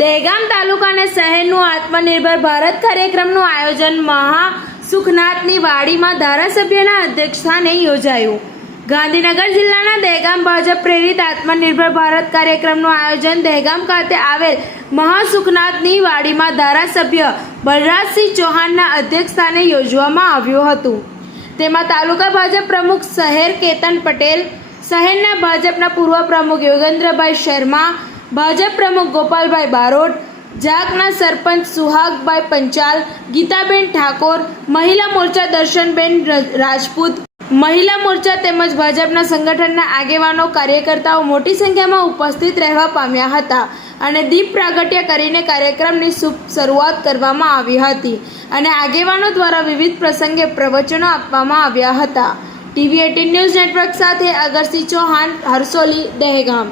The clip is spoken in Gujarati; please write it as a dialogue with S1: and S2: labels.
S1: દહેગામ તાલુકા અને શહેરનું આત્મનિર્ભર ભારત કાર્યક્રમનું આયોજન મહા સુખનાથની વાડીમાં ધારાસભ્યના અધ્યક્ષસ્થાને યોજાયું. ગાંધીનગર જિલ્લાના દહેગામ ભાજપ પ્રેરિત આત્મનિર્ભર ભારત કાર્યક્રમનું આયોજન દહેગામ ખાતે આવેલ મહાસુખનાથની વાડીમાં ધારાસભ્ય બલરાજસિંહ ચૌહાણના અધ્યક્ષસ્થાને યોજવામાં આવ્યું હતું. તેમાં તાલુકા ભાજપ પ્રમુખ શહેર કેતન પટેલ શહેરના ભાજપના પૂર્વ પ્રમુખ યોગેન્દ્રભાઈ શર્મા, ભાજપ પ્રમુખ ગોપાલભાઈ બારોટ, જાગના સરપંચ સુહાગભાઈ પંચાલ, ગીતાબેન ઠાકોર, મહિલા મોરચા દર્શનબેન રાજપૂત, મહિલા મોરચા તેમજ ભાજપના સંગઠનના આગેવાનો, કાર્યકર્તાઓ મોટી સંખ્યામાં ઉપસ્થિત રહેવા પામ્યા હતા અને દીપ પ્રાગટ્ય કરીને કાર્યક્રમની શરૂઆત કરવામાં આવી હતી અને આગેવાનો દ્વારા વિવિધ પ્રસંગે પ્રવચનો આપવામાં આવ્યા હતા. ટીવી એટીન ન્યૂઝ નેટવર્ક સાથે અગરસિંહ ચૌહાણ હરસોલી દહેગામ.